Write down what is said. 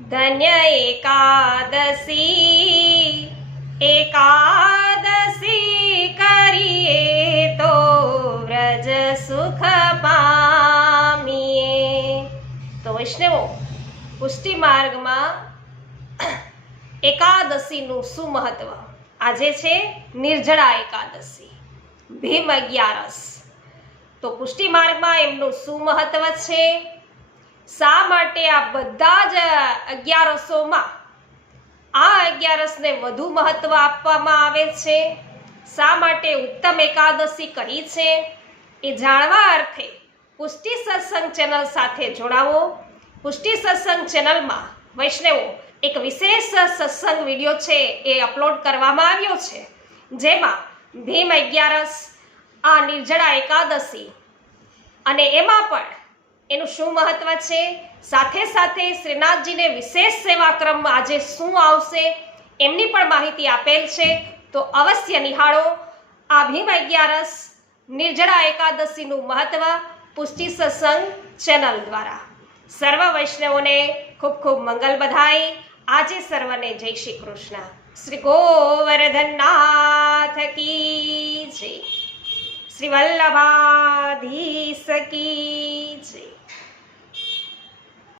ધન્ય એકાદશી, એકાદશી કરીએ તો વ્રજ સુખ પામીએ। તો વૈષ્ણવો, પુષ્ટિ માર્ગમાં એકાદશીનું શું મહત્વ? આજે છે નિર્જળા એકાદશી, ભીમ 11। તો પુષ્ટિ માર્ગમાં એમનું શું મહત્વ છે? શા માટે આ બધા જ 11સોમાં આ 11ને વધુ મહત્વ આપવામાં આવે છે? શા માટે ઉત્તમ એકાદશી કહી છે? એ જાણવા અર્થે પુષ્ટિ સત્સંગ ચેનલ સાથે જોડાવો। પુષ્ટિ સત્સંગ ચેનલમાં વૈષ્ણવો એક વિશેષ સત્સંગ વિડીયો છે એ અપલોડ કરવામાં આવ્યો છે, જેમાં ભીમ 11, આ નિર્જળા એકાદશી અને એમાં પણ એનું શું મહત્વ છે, સાથે સાથે શ્રીનાથજીને વિશેષ સેવાક્રમ આજે શું આવશે એમની પણ માહિતી આપેલ છે। તો અવશ્ય નિહાળો આ ભીમ 11 નિર્જળા એકાદશીનું મહત્વ પુષ્ટિ સત્સંગ ચેનલ દ્વારા। સર્વ વૈષ્ણવોને ખૂબ ખૂબ મંગલ બધાઈ। આજે સર્વને જય શ્રી કૃષ્ણ। શ્રી ગોવર્ધનનાથ કી જય, શ્રી વલ્લભાધીશ કી જય।